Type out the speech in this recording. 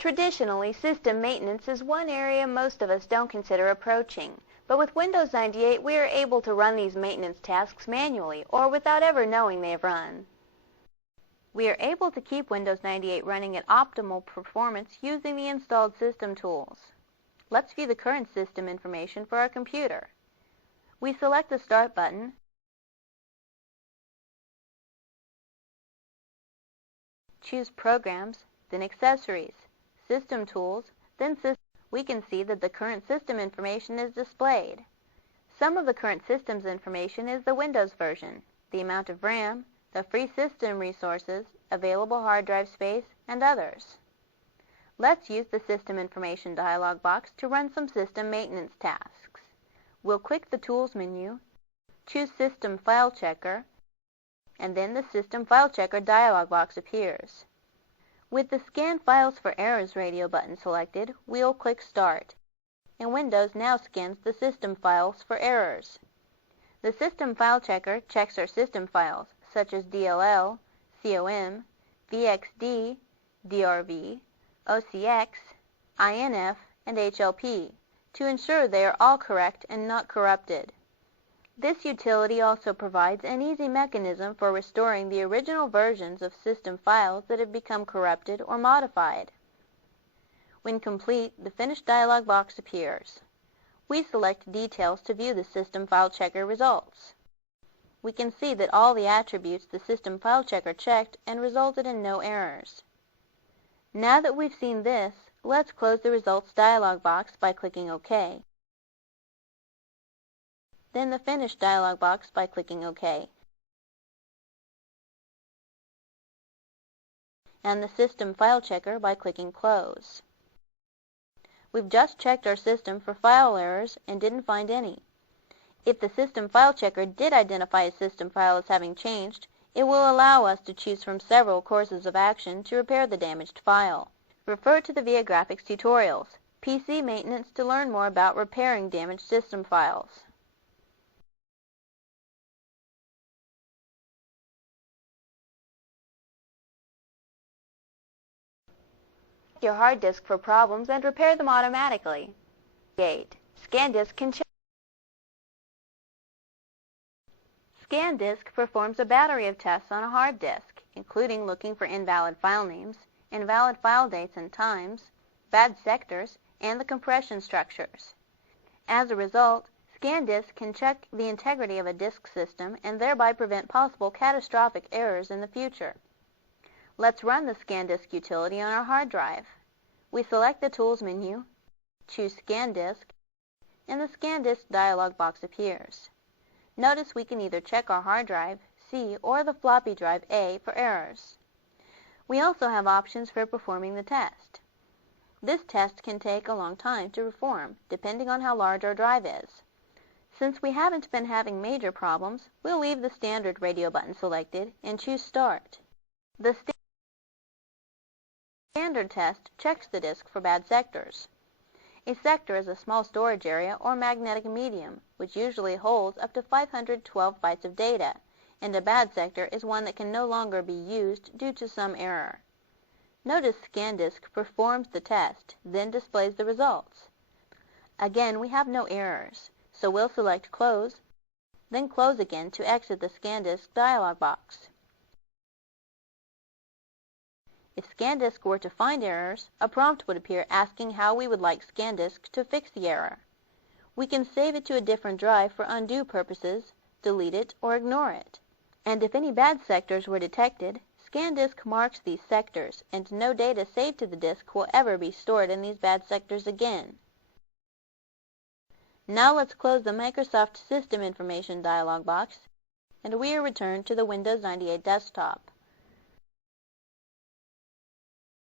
Traditionally, system maintenance is one area most of us don't consider approaching, but with Windows 98 we are able to run these maintenance tasks manually or without ever knowing they have run. We are able to keep Windows 98 running at optimal performance using the installed system tools. Let's view the current system information for our computer. We select the Start button, choose Programs, then Accessories, System Tools, then System. We can see that the current system information is displayed. Some of the current system's information is the Windows version, the amount of RAM, the free system resources, available hard drive space, and others. Let's use the System Information dialog box to run some system maintenance tasks. We'll click the Tools menu, choose System File Checker, and then the System File Checker dialog box appears. With the Scan Files for Errors radio button selected, we'll click Start, and Windows now scans the system files for errors. The System File Checker checks our system files, such as DLL, COM, VXD, DRV, OCX, INF, and HLP, to ensure they are all correct and not corrupted. This utility also provides an easy mechanism for restoring the original versions of system files that have become corrupted or modified. When complete, the Finish dialog box appears. We select Details to view the System File Checker results. We can see that all the attributes the System File Checker checked and resulted in no errors. Now that we've seen this, let's close the Results dialog box by clicking OK. Then the Finish dialog box by clicking OK. And the System File Checker by clicking Close. We've just checked our system for file errors and didn't find any. If the System File Checker did identify a system file as having changed, it will allow us to choose from several courses of action to repair the damaged file. Refer to the Viagrafix tutorials, PC Maintenance, to learn more about repairing damaged system files. Check your hard disk for problems and repair them automatically. 8. Scandisk can check. Scandisk performs a battery of tests on a hard disk, including looking for invalid file names, invalid file dates and times, bad sectors, and the compression structures. As a result, Scandisk can check the integrity of a disk system and thereby prevent possible catastrophic errors in the future. Let's run the Scandisk utility on our hard drive. We select the Tools menu, choose Scandisk, and the Scandisk dialog box appears. Notice we can either check our hard drive, C, or the floppy drive, A, for errors. We also have options for performing the test. This test can take a long time to perform, depending on how large our drive is. Since we haven't been having major problems, we'll leave the standard radio button selected and choose Start. The standard test checks the disk for bad sectors. A sector is a small storage area or magnetic medium, which usually holds up to 512 bytes of data, and a bad sector is one that can no longer be used due to some error. Notice Scandisk performs the test, then displays the results. Again, we have no errors, so we'll select Close, then Close again to exit the Scandisk dialog box. If Scandisk were to find errors, a prompt would appear asking how we would like Scandisk to fix the error. We can save it to a different drive for undo purposes, delete it, or ignore it. And if any bad sectors were detected, Scandisk marks these sectors, and no data saved to the disk will ever be stored in these bad sectors again. Now let's close the Microsoft System Information dialog box, and we are returned to the Windows 98 desktop.